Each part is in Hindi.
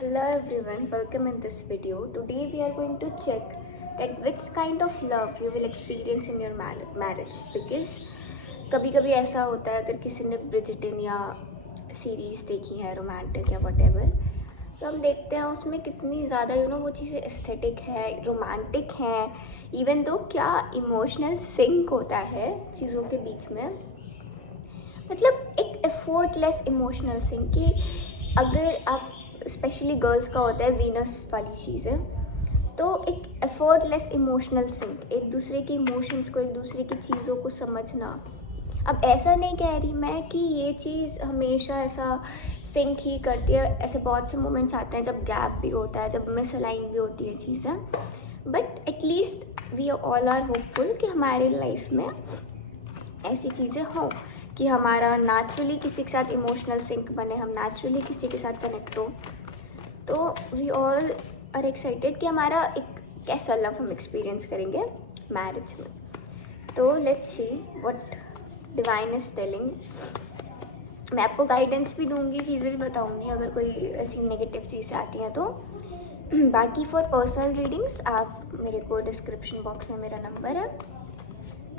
Hello everyone, welcome in this video. Today we are going to check that which kind of love you will experience in your marriage because कभी कभी ऐसा होता है अगर किसी ने ब्रिजिटन या सीरीज़ देखी है रोमांटिक या वटेवर, तो हम देखते हैं उसमें कितनी ज़्यादा वो चीज़ें एस्थेटिक है, रोमांटिक हैं, इवन दो क्या इमोशनल सिंक होता है चीज़ों के बीच में। मतलब एक एफर्टलेस इमोशनल सिंक कि अगर आप स्पेशली गर्ल्स का होता है वीनस वाली चीज़ें, तो एक एफर्टलेस इमोशनल सिंक, एक दूसरे के इमोशंस को, एक दूसरे की चीज़ों को समझना। अब ऐसा नहीं कह रही मैं कि ये चीज़ हमेशा ऐसा सिंक ही करती है, ऐसे बहुत से मोमेंट्स आते हैं जब गैप भी होता है, जब मिसअलाइन भी होती है चीज़ें, but at least we all are hopeful कि हमारी लाइफ में ऐसी चीज़ें हों कि हमारा नेचुरली किसी के साथ इमोशनल सिंक बने, हम नेचुरली किसी के साथ कनेक्ट हो। तो वी ऑल आर एक्साइटेड कि हमारा एक कैसा लव हम एक्सपीरियंस करेंगे मैरिज में। तो let's see what divine is telling. मैं आपको गाइडेंस भी दूंगी, चीज़ें भी बताऊंगी अगर कोई ऐसी नेगेटिव चीज़ें आती हैं तो। बाकी फॉर पर्सनल रीडिंग्स आप मेरे को डिस्क्रिप्शन बॉक्स में मेरा नंबर है,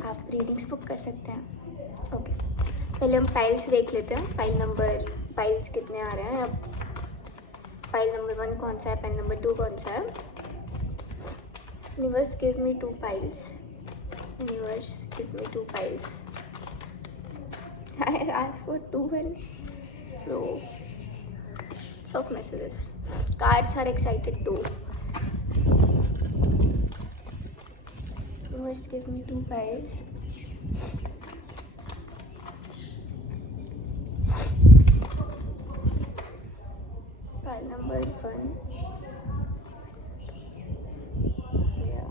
आप रीडिंग्स बुक कर सकते हैं। ओके, पहले हम फाइल्स देख लेते हैं। फाइल्स कितने आ रहे हैं अब। फाइल नंबर 1 कौन सा है, फाइल नंबर 2 कौन सा है। Universe give me 2 files, universe give me 2 files. I asked for 2 and lots of messages. Cards are excited too. Universe give me 2 files. File number 1. Yeah.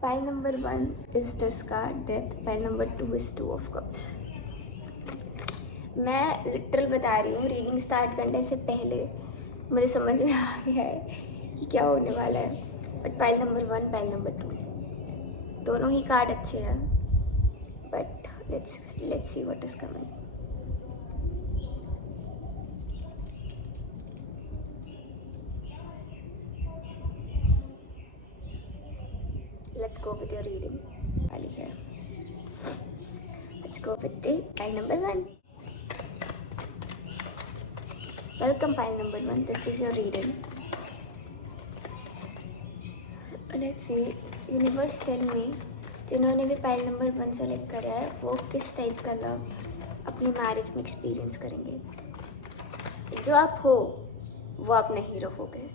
File number 1 is this card, death. File number 2 is 2 of cups. मैं लिटरल बता रही हूँ, रीडिंग स्टार्ट करने से पहले मुझे समझ में आ गया है कि क्या होने वाला है। But file number 1, file number 2 दोनों ही कार्ड अच्छे हैं, but let's see what is coming. Let's go with your reading. Ali here. Let's go with the pile number 1. Welcome pile number 1. This is your reading. Let's see. Universe tell me, जिन्होंने भी पाइल नंबर 1 सेलेक्ट करा है वो किस टाइप का लव अपनी मैरिज में एक्सपीरियंस करेंगे। जो आप हो वो आप नहीं रहोगे,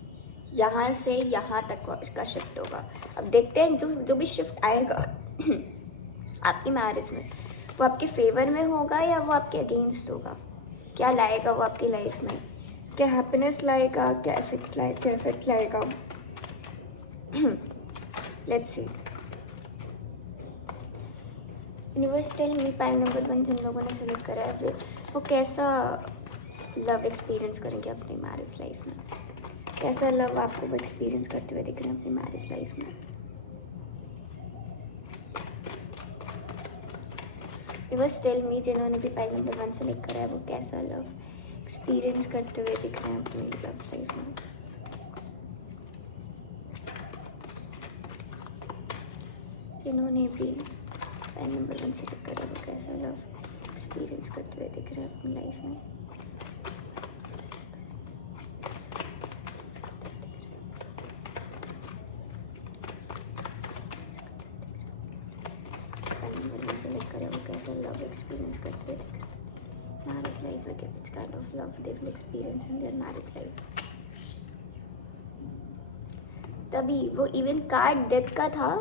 यहाँ से यहाँ तक का शिफ्ट होगा। अब देखते हैं जो भी शिफ्ट आएगा आपकी मैरिज में, वो आपके फेवर में होगा या वो आपके अगेंस्ट होगा। क्या लाएगा वो आपकी लाइफ में, क्या हैप्पीनेस लाएगा, क्या इफेक्ट लाएगा। Let's see. Universe tell me, pile number 1 जिन लोगों ने सेलेक्ट करा है वो कैसा लव एक्सपीरियंस करेंगे अपनी मैरिज लाइफ में। कैसा लव आपको वो एक्सपीरियंस करते हुए दिख रहे हैं अपनी मैरिज लाइफ में। यूनिवर्स टेल मी, जिन्होंने भी पाइल नंबर 1 सेलेक्ट करा है वो कैसा लव एक्सपीरियंस करते हुए दिख रहे हैं अपनी लव लाइफ में। जिन्होंने भी पाइल नंबर 1 सेलेक्ट करा है वो कैसा लव एक्सपीरियंस करते हुए दिख रहे हैं अपनी लाइफ में। सेलेक्ट करें वो कैसा लव एक्सपीरियंस करते हुए दिख रहे हैं मैरिज लाइफ में, which kind of love they will experience in their marriage life। तभी वो इवन कार्ड डेथ का था,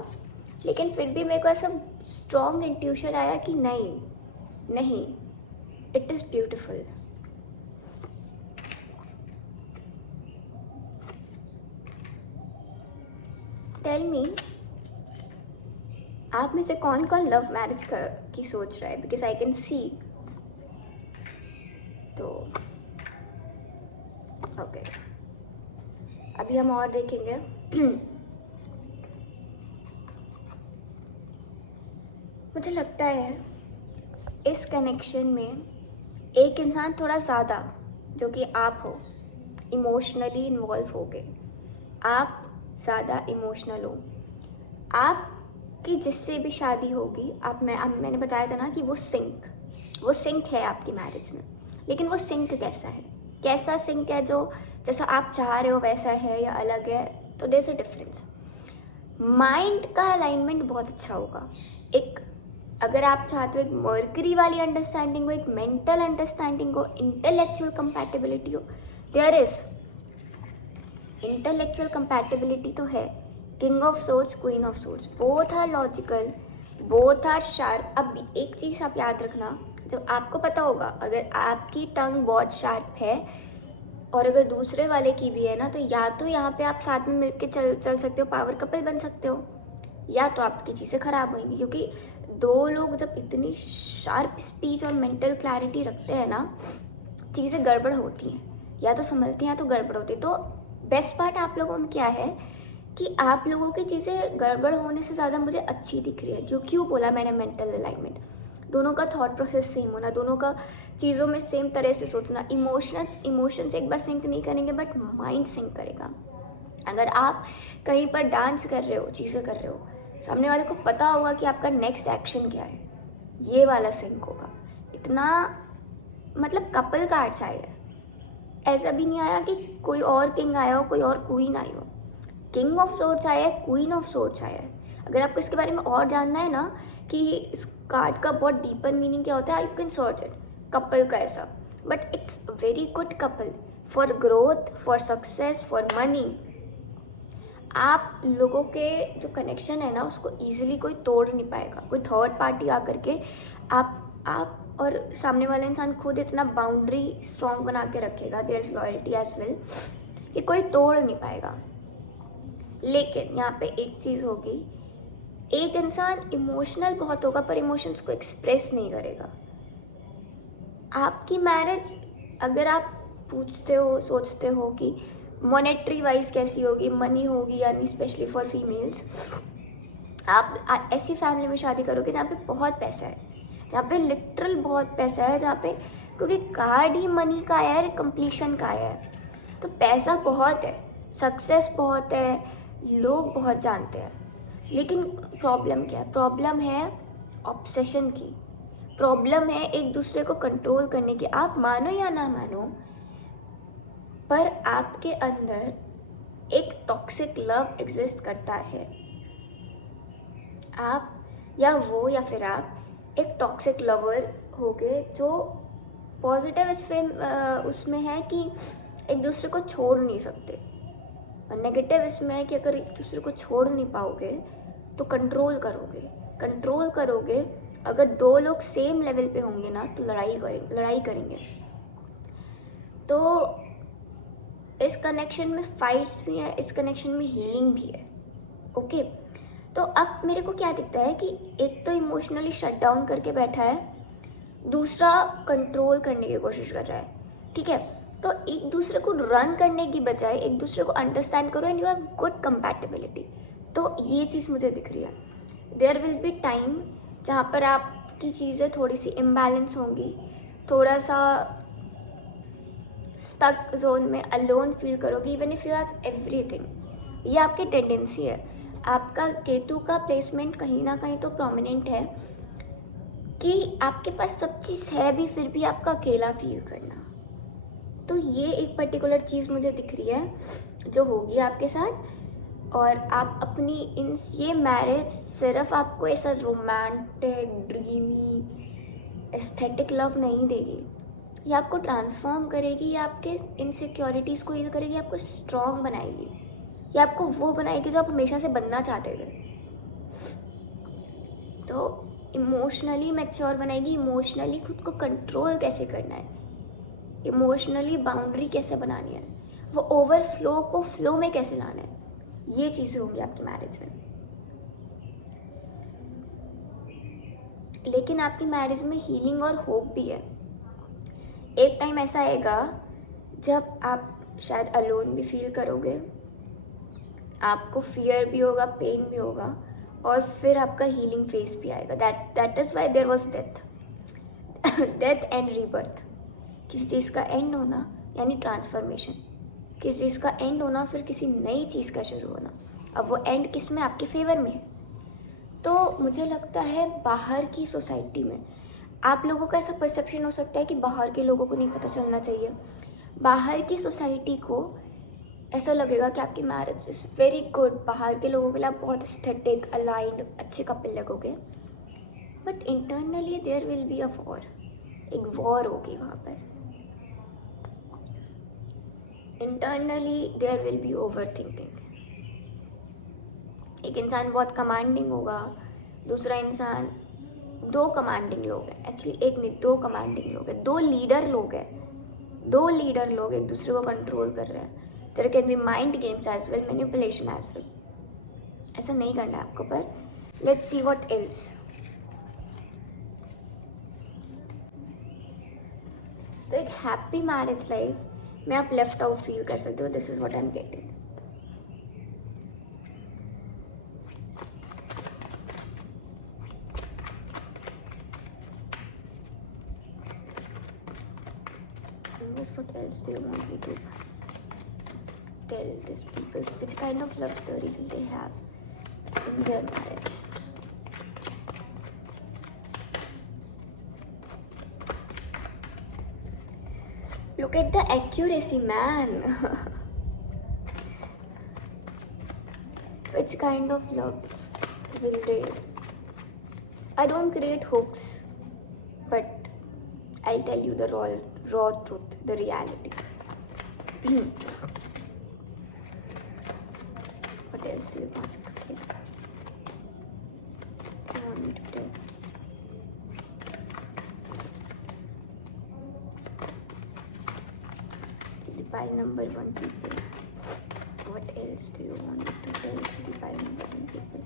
लेकिन फिर भी मेरे को ऐसा स्ट्रॉन्ग इंट्यूशन आया कि नहीं, it is beautiful. Tell me, आप में से कौन कौन लव मैरिज की सोच रहा है, बिकॉज आई कैन सी। तो ओके, अभी हम और देखेंगे। मुझे लगता है इस कनेक्शन में एक इंसान थोड़ा ज़्यादा, जो कि आप हो, इमोशनली इन्वॉल्व हो गए, आप ज़्यादा इमोशनल हो, आपकी जिससे भी शादी होगी, मैंने बताया था ना कि वो सिंक है आपकी मैरिज में। लेकिन वो सिंक कैसा है, कैसा सिंक है, जो जैसा आप चाह रहे हो वैसा है या अलग है, तो there is a difference. Mind का अलाइनमेंट बहुत अच्छा होगा। एक, अगर आप चाहते हो एक मर्करी वाली अंडरस्टैंडिंग हो, एक मेंटल अंडरस्टैंडिंग हो, इंटेलेक्चुअल कंपैटिबिलिटी हो, देयर इज इंटेलेक्चुअल कंपैटिबिलिटी तो है। King of swords, queen of swords, both are logical, both are sharp. अब एक चीज़ आप याद रखना, जब आपको पता होगा अगर आपकी टंग बहुत शार्प है और अगर दूसरे वाले की भी है ना, तो या तो यहाँ पे आप साथ में मिलके चल सकते हो, पावर कपल बन सकते हो, या तो आपकी चीज़ें खराब होंगी। क्योंकि दो लोग जब इतनी शार्प स्पीच और मेंटल क्लैरिटी रखते हैं ना, चीज़ें गड़बड़ होती हैं, या तो संभलती हैं या तो गड़बड़ होती है। तो बेस्ट पार्ट आप लोगों में क्या है कि आप लोगों की चीज़ें गड़बड़ होने से ज़्यादा मुझे अच्छी दिख रही है। क्यों बोला मैंने मेंटल अलाइनमेंट, दोनों का थॉट प्रोसेस सेम होना, दोनों का चीज़ों में सेम तरह से सोचना। इमोशंस एक बार सिंक नहीं करेंगे, बट माइंड सिंक करेगा। अगर आप कहीं पर डांस कर रहे हो, चीज़ें कर रहे हो, सामने वाले को पता होगा कि आपका नेक्स्ट एक्शन क्या है, ये वाला सिंक होगा। इतना मतलब कपल कार्ड्स आए हैं, ऐसा भी नहीं आया कि कोई और किंग आया हो, कोई और क्वीन आई हो। किंग ऑफ सोर्ड्स आया है, क्वीन ऑफ सोर्ड्स आया है। अगर आपको इसके बारे में और जानना है ना कि इस कार्ड का बहुत डीपर मीनिंग क्या होता है, you can search it. Couple का ऐसा, but it's very good couple for growth, for success, for money. आप लोगों के जो कनेक्शन है ना, उसको इजीली कोई तोड़ नहीं पाएगा। कोई थर्ड पार्टी आकर के आप और सामने वाला इंसान खुद इतना बाउंड्री स्ट्रॉन्ग बना के रखेगा, there is loyalty as well, कि कोई तोड़ नहीं पाएगा। लेकिन यहाँ पे एक चीज़ होगी, एक इंसान इमोशनल बहुत होगा पर इमोशंस को एक्सप्रेस नहीं करेगा। आपकी मैरिज, अगर आप पूछते हो, सोचते हो कि मॉनेटरी वाइज कैसी होगी, मनी होगी यानी स्पेशली फॉर फीमेल्स, आप ऐसी फैमिली में शादी करोगे जहाँ पे बहुत पैसा है, जहाँ पे लिटरल बहुत पैसा है, जहाँ पे, क्योंकि कार्ड ही मनी का है, कंप्लीशन का है, तो पैसा बहुत है, सक्सेस बहुत है, लोग बहुत जानते हैं। लेकिन प्रॉब्लम क्या है? प्रॉब्लम है ऑब्सेशन की, प्रॉब्लम है एक दूसरे को कंट्रोल करने की। आप मानो या ना मानो, पर आपके अंदर एक टॉक्सिक लव एग्जिस्ट करता है। आप या वो या फिर आप एक टॉक्सिक लवर होगे, जो पॉजिटिव उसमें है कि एक दूसरे को छोड़ नहीं सकते, और नेगेटिव इसमें है कि अगर एक दूसरे को छोड़ नहीं पाओगे तो कंट्रोल करोगे। अगर दो लोग सेम लेवल पे होंगे ना, तो लड़ाई करेंगे। तो इस कनेक्शन में फाइट्स भी है, इस कनेक्शन में हीलिंग भी है। ओके, तो अब मेरे को क्या दिखता है कि एक तो इमोशनली शट डाउन करके बैठा है, दूसरा कंट्रोल करने की कोशिश कर रहा है। ठीक है, तो एक दूसरे को रन करने की बजाय एक दूसरे को अंडरस्टैंड करो, and you have good compatibility. तो ये चीज़ मुझे दिख रही है। देयर विल बी टाइम जहाँ पर आपकी चीज़ें थोड़ी सी इम्बैलेंस होंगी, थोड़ा सा स्टक जोन में अलोन फील करोगे, even if you have everything. ये आपकी टेंडेंसी है। आपका केतु का प्लेसमेंट कहीं ना कहीं तो प्रोमिनेंट है कि आपके पास सब चीज़ है भी, फिर भी आपका अकेला फील करना। तो ये एक पर्टिकुलर चीज़ मुझे दिख रही है जो होगी आपके साथ। और आप अपनी ये मैरिज सिर्फ आपको ऐसा रोमांटिक, ड्रीमी, एस्थेटिक लव नहीं देगी। ये आपको ट्रांसफॉर्म करेगी, ये आपके इनसिक्योरिटीज़ को हील करेगी, आपको स्ट्रॉन्ग बनाएगी, ये आपको वो बनाएगी जो आप हमेशा से बनना चाहते थे। तो इमोशनली मैच्योर बनाएगी, इमोशनली खुद को कंट्रोल कैसे करना है, इमोशनली बाउंड्री कैसे बनानी है, वो ओवरफ्लो को फ्लो में कैसे लाना है, ये चीज़ें होंगी आपकी मैरिज में। लेकिन आपकी मैरिज में हीलिंग और होप भी है। एक टाइम ऐसा आएगा जब आप शायद अलोन भी फील करोगे, आपको फियर भी होगा, पेन भी होगा, और फिर आपका हीलिंग फेज भी आएगा। That is why there was death and rebirth. किसी चीज़ का एंड होना यानी ट्रांसफॉर्मेशन, किसी चीज़ का एंड होना फिर किसी नई चीज़ का शुरू होना। अब वो एंड किस में, आपके फेवर में है। तो मुझे लगता है बाहर की सोसाइटी में आप लोगों का ऐसा परसेप्शन हो सकता है कि बाहर के लोगों को नहीं पता चलना चाहिए। बाहर की सोसाइटी को ऐसा लगेगा कि आपकी मैरिज इज़ वेरी गुड, बाहर के लोगों के लिए आप बहुत एस्थेटिक अलाइंड अच्छे कपल लगोगे, but internally there will be a war, एक वॉर होगी वहाँ पर। Internally there will be over thinking. एक इंसान बहुत कमांडिंग होगा, दूसरा इंसान, दो कमांडिंग लोग हैं, एक्चुअली एक नहीं दो कमांडिंग लोग हैं, दो लीडर लोग हैं, दो लीडर लोग एक दूसरे को कंट्रोल कर रहे हैं। There can be mind games as well, manipulation as well. ऐसा नहीं करना है आपको, पर लेट्स सी व्हाट एल्स। तो एक हैप्पी मैरिज लाइफ में आप लेफ्ट आउट फील कर सकते हो, this is what I am getting. What else do you want me to tell these people? Which kind of love story will they have in their marriage? Look at the accuracy, man. Which kind of love will they? I don't create hooks, but I'll tell you the raw truth, the reality. What else do you want to tell? You want me to tell? The pile number 1 people. What else do you want me to tell the pile number 1 people?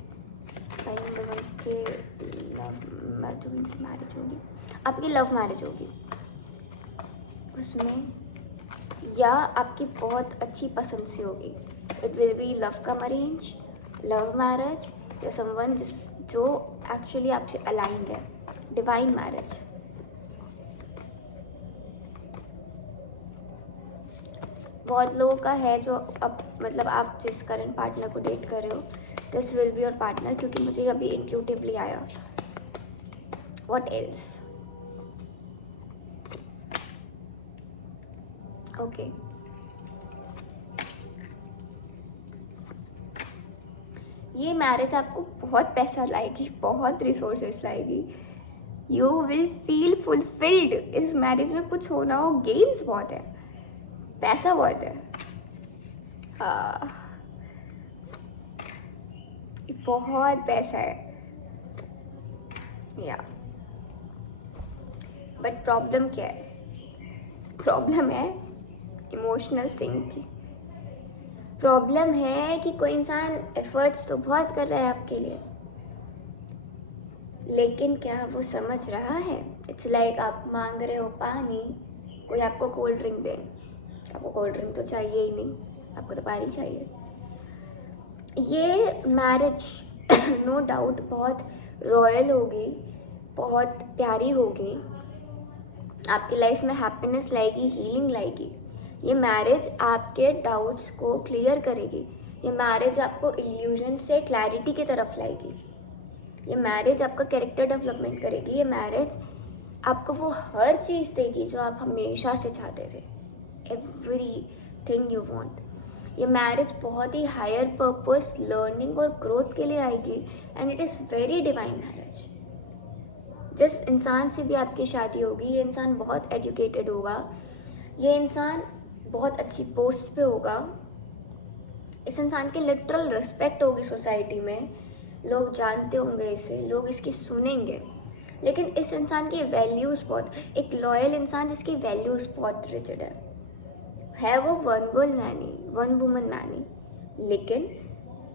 pile number 1 के लव जो उनकी मैरिज होगी, आपकी लव मैरिज होगी, उसमें या आपकी बहुत अच्छी पसंद से होगी। It will be love come arrange, love marriage, या समवन जो एक्चुअली आपसे अलाइंड है, डिवाइन मैरिज। बहुत लोगों का है जो अब मतलब आप जिस करंट पार्टनर को डेट कर रहे हो, this will be your partner, क्योंकि मुझे अभी इंट्यूटिवली आया। What else? ओके, ये मैरिज आपको बहुत पैसा लाएगी, बहुत रिसोर्सेस लाएगी। You will feel fulfilled. इस मैरिज में कुछ होना हो, गेम्स बहुत है, पैसा बहुत है, बहुत पैसा है या। बट प्रॉब्लम क्या है? प्रॉब्लम है इमोशनल सिंक की। प्रॉब्लम है कि कोई इंसान एफर्ट्स तो बहुत कर रहा है आपके लिए, लेकिन क्या वो समझ रहा है? इट्स लाइक आप मांग रहे हो पानी, कोई आपको कोल्ड ड्रिंक दे, आपको कोल्ड ड्रिंक तो चाहिए ही नहीं, आपको तो पानी चाहिए। ये मैरिज नो डाउट बहुत रॉयल होगी, बहुत प्यारी होगी, आपकी लाइफ में हैप्पीनेस लाएगी, हीलिंग लाएगी। ये मैरिज आपके डाउट्स को क्लियर करेगी, ये मैरिज आपको इल्यूजन से क्लैरिटी की तरफ लाएगी, ये मैरिज आपका कैरेक्टर डेवलपमेंट करेगी, ये मैरिज आपको वो हर चीज़ देगी जो आप हमेशा से चाहते थे, एवरीथिंग यू वांट। ये मैरिज बहुत ही हायर पर्पस, लर्निंग और ग्रोथ के लिए आएगी, and it is very divine marriage. जिस इंसान से भी आपकी शादी होगी, ये इंसान बहुत एजुकेटेड होगा, ये इंसान बहुत अच्छी पोस्ट पे होगा, इस इंसान की लिटरल रिस्पेक्ट होगी सोसाइटी में, लोग जानते होंगे इसे, लोग इसकी सुनेंगे। लेकिन इस इंसान की वैल्यूज़ बहुत, एक लॉयल इंसान जिसकी वैल्यूज़ बहुत रिजिड है वो one girl many, one woman many, लेकिन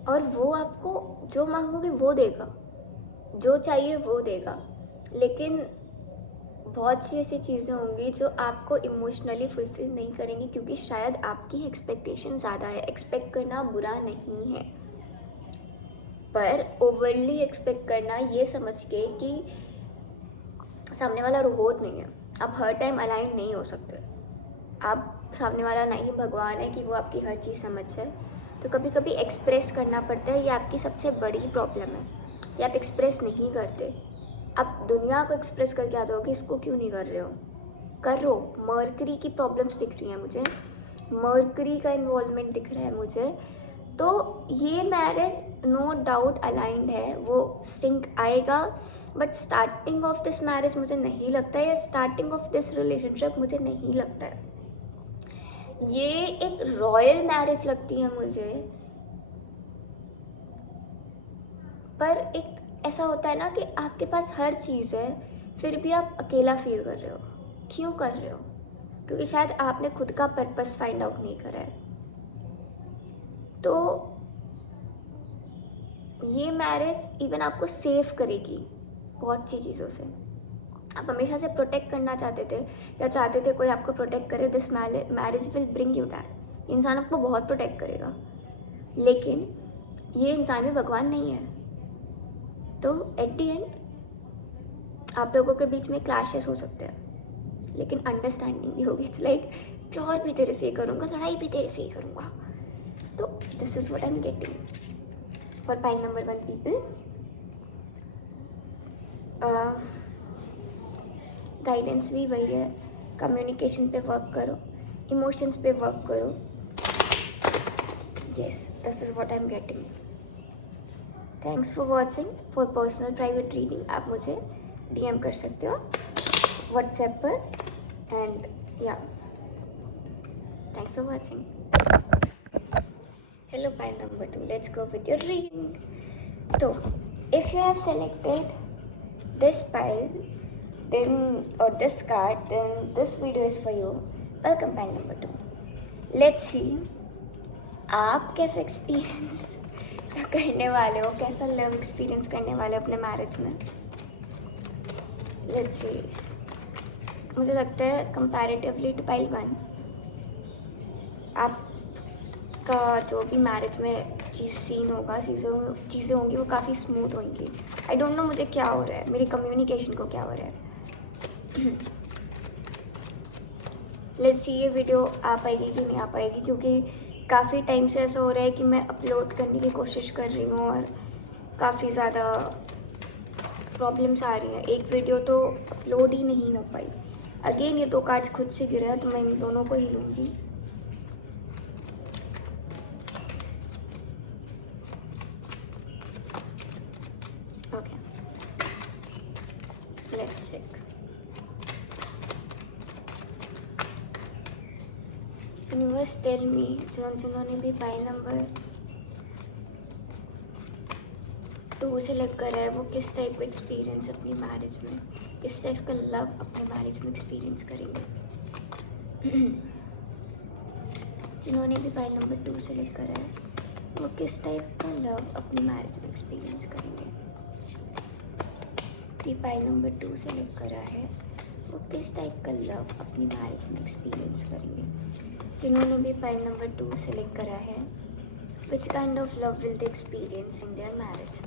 और वो आपको जो मांगोगे वो देगा, जो चाहिए वो देगा। लेकिन बहुत सी ऐसी चीज़ें होंगी जो आपको इमोशनली फुलफिल नहीं करेंगी, क्योंकि शायद आपकी एक्सपेक्टेशन ज़्यादा है। एक्सपेक्ट करना बुरा नहीं है, पर ओवरली एक्सपेक्ट करना ये समझ के कि सामने वाला रोबोट नहीं है, आप हर टाइम अलाइन नहीं हो सकते। आप सामने वाला नहीं भगवान है कि वो आपकी हर चीज़ समझ जाए। तो कभी कभी एक्सप्रेस करना पड़ता है। ये आपकी सबसे बड़ी प्रॉब्लम है कि आप एक्सप्रेस नहीं करते। आप दुनिया को एक्सप्रेस करके आ जाओगे, इसको क्यों नहीं कर रहे हो? करो। मर्करी की प्रॉब्लम्स दिख रही हैं मुझे, मर्करी का इन्वॉल्वमेंट दिख रहा है मुझे। तो ये मैरिज नो डाउट अलाइंड है, वो सिंक आएगा। But starting of this marriage मुझे नहीं लगता है, या स्टार्टिंग ऑफ दिस रिलेशनशिप मुझे नहीं लगता है। ये एक रॉयल मैरिज लगती है मुझे। पर एक ऐसा होता है ना कि आपके पास हर चीज़ है, फिर भी आप अकेला फील कर रहे हो। क्यों कर रहे हो? क्योंकि शायद आपने खुद का पर्पस फाइंड आउट नहीं करा है। तो ये मैरिज इवन आपको सेव करेगी बहुत सी चीज़ों से। आप हमेशा से प्रोटेक्ट करना चाहते थे, या चाहते थे कोई आपको प्रोटेक्ट करे। This marriage will bring you that. इंसान आपको बहुत प्रोटेक्ट करेगा, लेकिन ये इंसान भी भगवान नहीं है। तो एट द एंड आप लोगों के बीच में क्लैशेस हो सकते हैं, लेकिन अंडरस्टैंडिंग भी होगी। इट्स लाइक प्योर भी तेरे से ही करूँगा, लड़ाई भी तेरे से ही करूँगा। तो this is what I am getting for pile number 1 people. Guidance भी वही है, कम्युनिकेशन पे वर्क करो, इमोशंस पे वर्क करो। Yes, this is what I am getting. Thanks for watching. For personal private reading आप मुझे डीएम कर सकते हो व्हाट्सएप पर। And yeah, thanks for watching. Hello pile number 2, let's go with your reading. तो if you have selected this pile then or this card, then this video is for you. Welcome pile number 2. Let's see आप कैसे एक्सपीरियंस करने वाले हो, कैसा लव एक्सपीरियंस करने वाले हो अपने मैरिज में। Let's see. मुझे लगता है कंपैरेटिवली टू पाइल 1, आपका जो भी मैरिज में सीन होगा, चीज़ें होंगी, वो काफ़ी स्मूथ होंगी। आई डोंट नो मुझे क्या हो रहा है, मेरी कम्युनिकेशन को क्या हो रहा है। लेट्स सी ये वीडियो आ पाएगी कि नहीं आ पाएगी, क्योंकि काफ़ी टाइम से ऐसा हो रहा है कि मैं अपलोड करने की कोशिश कर रही हूँ और काफ़ी ज़्यादा प्रॉब्लम्स आ रही हैं। एक वीडियो तो अपलोड ही नहीं हो पाई। अगेन ये 2 कार्ड्स खुद से गिरे हैं, तो मैं इन दोनों को ही लूँगी। Okay, let's check. Universe tell me, जिन्होंने भी पाइल नंबर 2 सेलेक्ट करा है, वो किस टाइप का एक्सपीरियंस अपनी मैरिज में, किस टाइप का लव अपने मैरिज में एक्सपीरियंस करेंगे। जिन्होंने भी पाइल नंबर 2 सेलेक्ट करा है, वो किस टाइप का लव अपनी मैरिज में एक्सपीरियंस करेंगे। ये पाइल नंबर 2 सेलेक्ट करा है, वो किस टाइप का लव अपनी मैरिज में एक्सपीरियंस करेंगे। जिन्होंने भी पाइल नंबर 2 सेलेक्ट करा है, which kind of love will they experience in their marriage.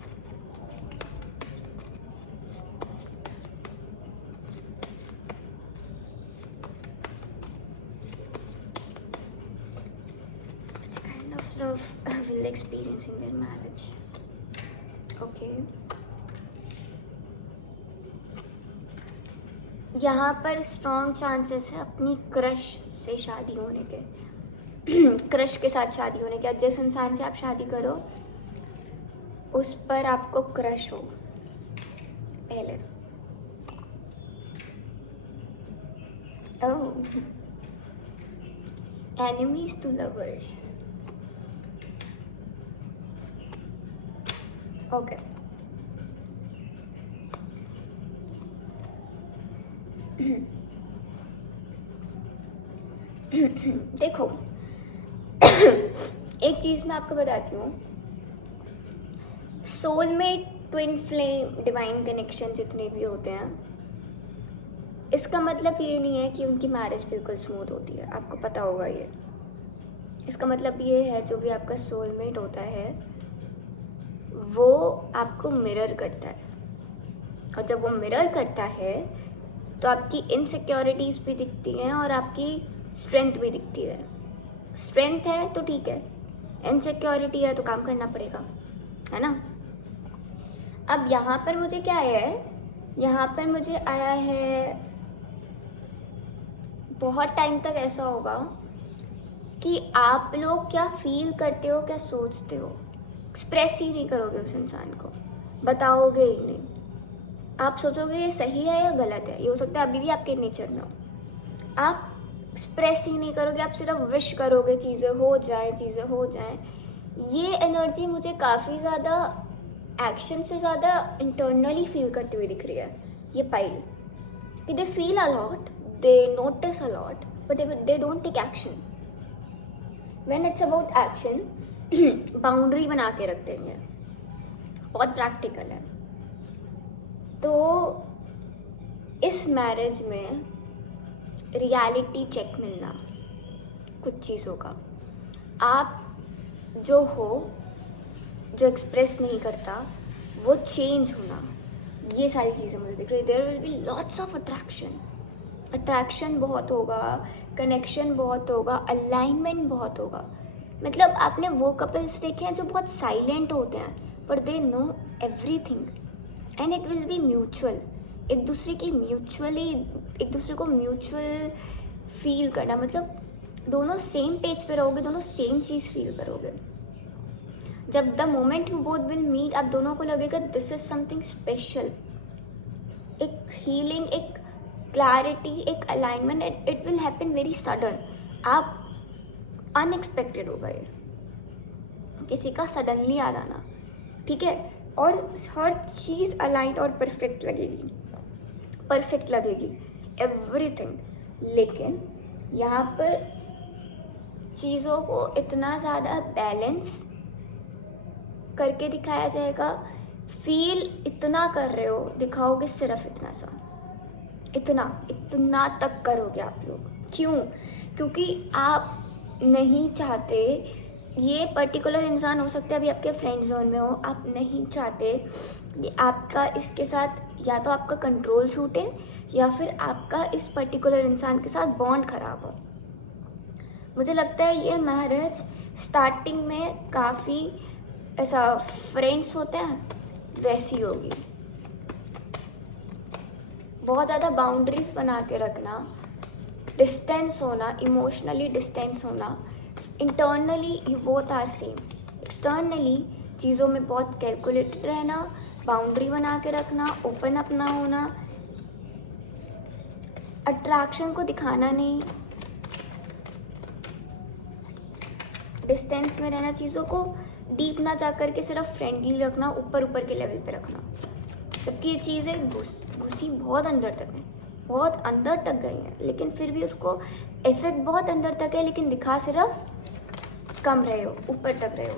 Which kind of love will they experience in their marriage. Okay. यहाँ पर स्ट्रॉन्ग चांसेस है अपनी क्रश से शादी होने के। क्रश के साथ शादी होने के। जिस इंसान से आप शादी करो उस पर आपको क्रश हो पहले। ओह, एनिमीज टू लवर्स। ओके, देखो एक चीज़ मैं आपको बताती हूँ, soulmate, twin flame, divine connection जितने भी होते हैं, इसका मतलब ये नहीं है कि उनकी मैरिज बिल्कुल स्मूथ होती है। आपको पता होगा ये। इसका मतलब ये है जो भी आपका सोलमेट होता है वो आपको मिरर करता है, और जब वो मिरर करता है तो आपकी इनसिक्योरिटीज़ भी दिखती हैं और आपकी स्ट्रेंथ भी दिखती है। स्ट्रेंथ है तो ठीक है, इनसिक्योरिटी है तो काम करना पड़ेगा, है ना। अब यहाँ पर मुझे क्या आया है, यहाँ पर मुझे आया है बहुत टाइम तक ऐसा होगा कि आप लोग क्या फील करते हो, क्या सोचते हो, एक्सप्रेस ही नहीं करोगे उस इंसान को, बताओगे ही नहीं। आप सोचोगे ये सही है या गलत है, ये हो सकता है अभी भी आपके नेचर में हो। आप एक्सप्रेस ही नहीं करोगे, आप सिर्फ विश करोगे चीज़ें हो जाए, चीज़ें हो जाए। ये एनर्जी मुझे काफ़ी ज़्यादा एक्शन से ज़्यादा इंटरनली फील करती हुई दिख रही है ये पाइल, कि they feel a lot, they notice a lot, but they don't take action. When it's about action boundary बना के रख देंगे, बहुत प्रैक्टिकल है। तो इस मैरिज में रियलिटी चेक मिलना कुछ चीज़ों का, आप जो हो, जो एक्सप्रेस नहीं करता, वो चेंज होना, ये सारी चीज़ें मुझे दिख रही। There will be lots of attraction बहुत होगा, कनेक्शन बहुत होगा, अलाइनमेंट बहुत होगा। मतलब आपने वो कपल्स देखे हैं जो बहुत साइलेंट होते हैं पर they know everything and it will be mutual. एक दूसरे को म्यूचुअल फील करना, मतलब दोनों सेम पेज पे रहोगे, दोनों सेम चीज़ फील करोगे। जब the moment you both will meet, आप दोनों को लगेगा दिस इज समथिंग स्पेशल, एक हीलिंग, एक क्लैरिटी, एक alignment, it will happen very sudden. आप अनएक्सपेक्टेड होगा ये, किसी का सडनली आ जाना, ठीक है। और हर चीज़ अलाइन और परफेक्ट लगेगी एवरीथिंग। लेकिन यहाँ पर चीज़ों को इतना ज़्यादा बैलेंस करके दिखाया जाएगा, फील इतना कर रहे हो, दिखाओगे सिर्फ इतना सा, इतना तक करोगे आप लोग। क्यों? क्योंकि आप नहीं चाहते, ये पर्टिकुलर इंसान हो सकता है अभी आपके फ्रेंड जोन में हो, आप नहीं चाहते कि आपका इसके साथ या तो आपका कंट्रोल छूटे या फिर आपका इस पर्टिकुलर इंसान के साथ बॉन्ड खराब हो। मुझे लगता है ये मैरिज स्टार्टिंग में काफ़ी ऐसा फ्रेंड्स होते हैं वैसी होगी, बहुत ज़्यादा बाउंड्रीज बना के रखना, डिस्टेंस होना, इमोशनली डिस्टेंस होना। Internally you both are same, externally चीज़ों में बहुत कैलकुलेटेड रहना, बाउंड्री बना के रखना, ओपन अप ना होना, अट्रैक्शन को दिखाना नहीं, डिस्टेंस में रहना, चीज़ों को डीप ना जा करके सिर्फ फ्रेंडली रखना, ऊपर के लेवल पे रखना। जबकि ये चीज़ें घुसी बहुत अंदर तक है, बहुत अंदर तक गई हैं, लेकिन फिर भी उसको इफेक्ट बहुत अंदर तक है, लेकिन दिखा सिर्फ कम रहे हो, ऊपर तक रहे हो।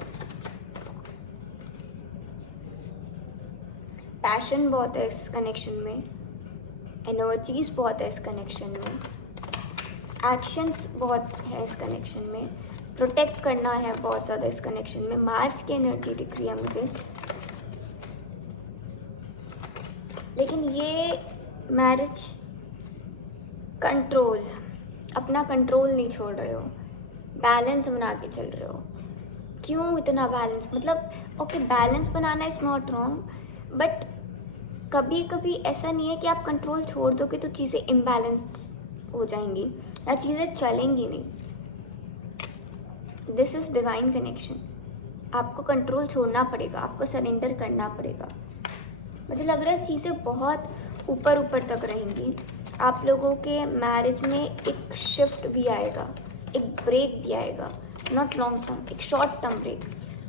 पैशन बहुत है इस कनेक्शन में, एनर्जीज बहुत है इस कनेक्शन में, एक्शंस बहुत है इस कनेक्शन में, प्रोटेक्ट करना है बहुत ज़्यादा इस कनेक्शन में। मार्स की एनर्जी दिख रही है मुझे। लेकिन ये मैरिज कंट्रोल, अपना कंट्रोल नहीं छोड़ रहे हो, बैलेंस बना के चल रहे हो। क्यों इतना बैलेंस? मतलब okay, balance banana is not wrong, but कभी कभी ऐसा नहीं है कि आप कंट्रोल छोड़ दोगे तो चीज़ें इम्बैलेंस हो जाएंगी या चीज़ें चलेंगी नहीं। दिस इज़ डिवाइन कनेक्शन, आपको कंट्रोल छोड़ना पड़ेगा, आपको सरेंडर करना पड़ेगा। मुझे लग रहा है चीज़ें बहुत ऊपर तक रहेंगी। आप लोगों के मैरिज में एक शिफ्ट भी आएगा, एक ब्रेक भी आएगा, नॉट लॉन्ग टर्म, एक शॉर्ट टर्म ब्रेक,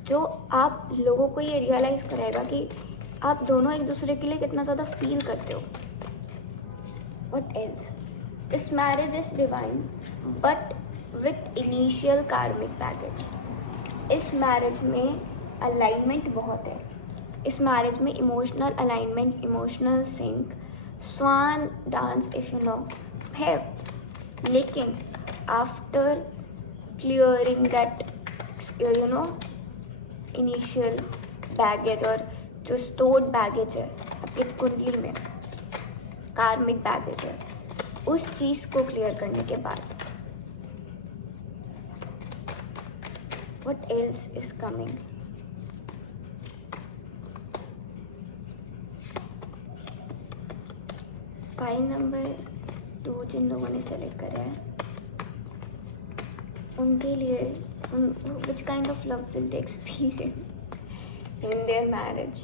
जो आप लोगों को ये रियलाइज़ कराएगा कि आप दोनों एक दूसरे के लिए कितना ज़्यादा फील करते हो। What else? This marriage is divine but with initial karmic baggage. इस मैरिज में अलाइनमेंट बहुत है, इस मैरिज में emotional alignment, emotional sync, swan dance if you know है। लेकिन after clearing that you know initial baggage और जो स्टोर्ड बैगेज है आपकी कुंडली में, कार्मिक बैगेज है, उस चीज़ को क्लियर करने के बाद what else is coming. File number 2 जिन लोगों ने सेलेक्ट करा है उनके लिए विच kind of love will they experience in their marriage.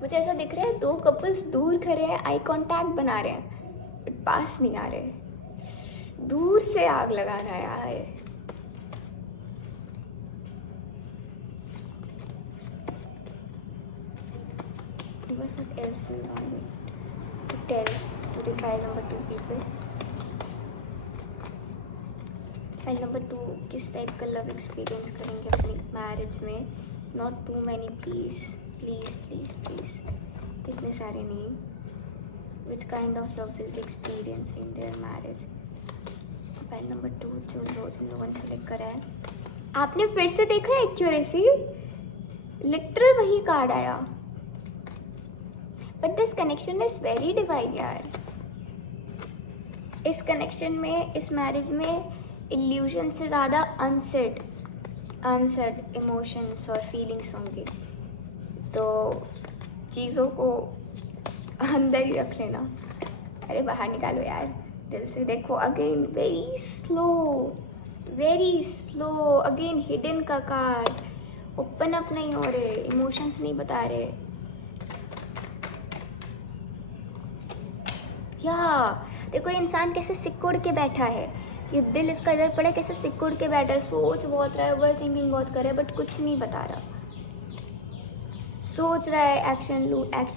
मुझे ऐसा दिख रहा है 2 कपल्स दूर खड़े हैं, आई कांटेक्ट बना रहे हैं बट पास नहीं आ रहे, दूर से आग लगाना है यार। Because what else we want me to tell to the file number 2 people? File number 2 किस टाइप का लव एक्सपीरियंस करेंगे अपनी मैरिज में? Not too many, please please please please, इतने सारे नहीं। Which kind of love will experience in their marriage? File number 2 जिन लोगों ने सेलेक्ट करा है, आपने फिर से देखा एक्यूरेसी, लिटरल वही कार्ड आया। But this connection is very divine यार। इस कनेक्शन में, इस मैरिज में इल्यूजन से ज़्यादा अनसेड इमोशंस और फीलिंग्स होंगी, तो चीज़ों को अंदर ही रख लेना। अरे बाहर निकालो यार, दिल से देखो। Again very slow, again hidden का कार्ड, ओपन अप नहीं हो रहे, इमोशंस नहीं बता रहे। या देखो ये इंसान कैसे सिकुड़ के बैठा है, ये दिल इसका इधर पड़ा है, कैसे सिकुड़ के बैठा है, सोच बहुत रहा है, ओवर थिंकिंग बहुत कर रहा है बट कुछ नहीं बता रहा। सोच रहा है एक्शन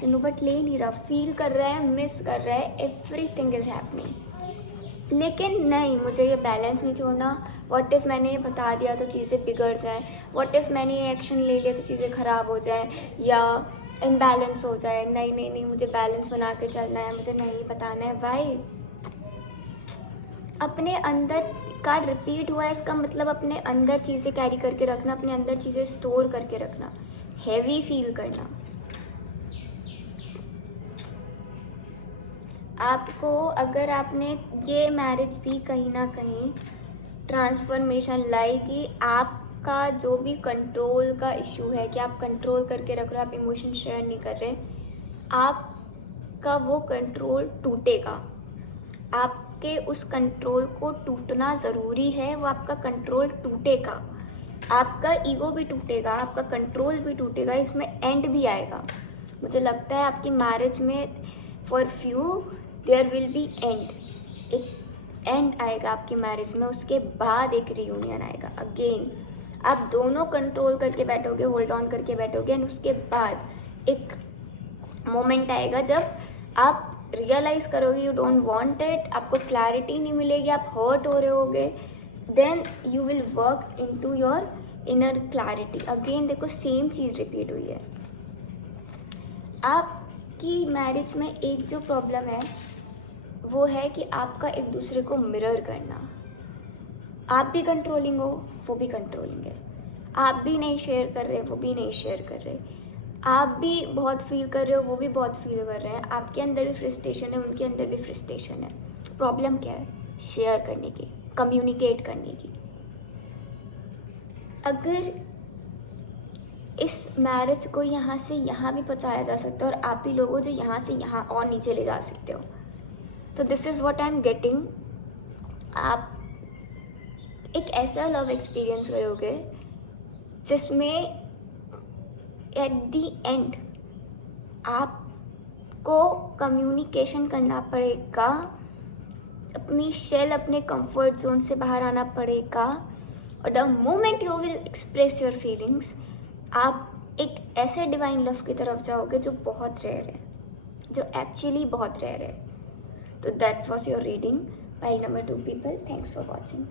लूँ बट ले नहीं रहा, फील कर रहा है, मिस कर रहा है, एवरीथिंग इज हैपनिंग। लेकिन नहीं, मुझे ये बैलेंस नहीं छोड़ना। व्हाट इफ़ मैंने ये बता दिया तो चीज़ें बिगड़ जाएं, व्हाट इफ़ मैंने ये एक्शन ले लिया तो चीज़ें ख़राब हो जाएं या इम्बैलेंस हो जाए। नहीं, मुझे बैलेंस बना के चलना है, मुझे नहीं बताना है। भाई अपने अंदर कार्ड रिपीट हुआ है, इसका मतलब अपने अंदर चीज़ें कैरी करके रखना, अपने अंदर चीज़ें स्टोर करके रखना, हैवी फील करना। आपको अगर आपने ये मैरिज भी कहीं ना कहीं ट्रांसफॉर्मेशन लाएगी, आपका जो भी कंट्रोल का इशू है कि आप कंट्रोल करके रख रहे हो, आप इमोशन शेयर नहीं कर रहे, आपका वो कंट्रोल टूटेगा। आपके उस कंट्रोल को टूटना ज़रूरी है, वो आपका कंट्रोल टूटेगा, आपका ईगो भी टूटेगा, आपका कंट्रोल भी टूटेगा, इसमें एंड भी आएगा। मुझे लगता है आपकी मैरिज में for few there will be end, एक एंड आएगा आपकी मैरिज में, उसके बाद एक रियूनियन आएगा। अगेन आप दोनों कंट्रोल करके बैठोगे, होल्ड ऑन करके बैठोगे, एंड उसके बाद एक मोमेंट आएगा जब आप रियलाइज़ करोगे यू डोंट वांट इट, आपको क्लैरिटी नहीं मिलेगी, आप हर्ट हो रहे होगे, then you will work into your inner clarity. Again देखो सेम चीज़ रिपीट हुई है। आपकी मैरिज में एक जो प्रॉब्लम है वो है कि आपका एक दूसरे को मिरर करना। आप भी कंट्रोलिंग हो, वो भी कंट्रोलिंग है, आप भी नहीं शेयर कर रहे, वो भी नहीं शेयर कर रहे, आप भी बहुत फील कर रहे हो, वो भी बहुत फील कर रहे हैं, आपके अंदर भी फ्रस्ट्रेशन है, उनके अंदर भी फ्रस्ट्रेशन है। प्रॉब्लम क्या है? शेयर करने की, कम्युनिकेट करने की। अगर इस मैरिज को यहाँ से यहाँ भी पहुँचाया जा सकता है और आप ही लोग हो जो यहाँ से यहाँ और नीचे ले जा सकते हो, तो this is what I am getting. आप एक ऐसा लव एक्सपीरियंस करोगे जिसमें एट दी एंड आपको कम्युनिकेशन करना पड़ेगा, अपनी शेल, अपने कंफर्ट जोन से बाहर आना पड़ेगा, और the moment you will express your feelings, आप एक ऐसे डिवाइन लव की तरफ जाओगे जो बहुत रेयर है, जो एक्चुअली बहुत रेयर है। तो that was your reading, file number 2 people. Thanks for watching.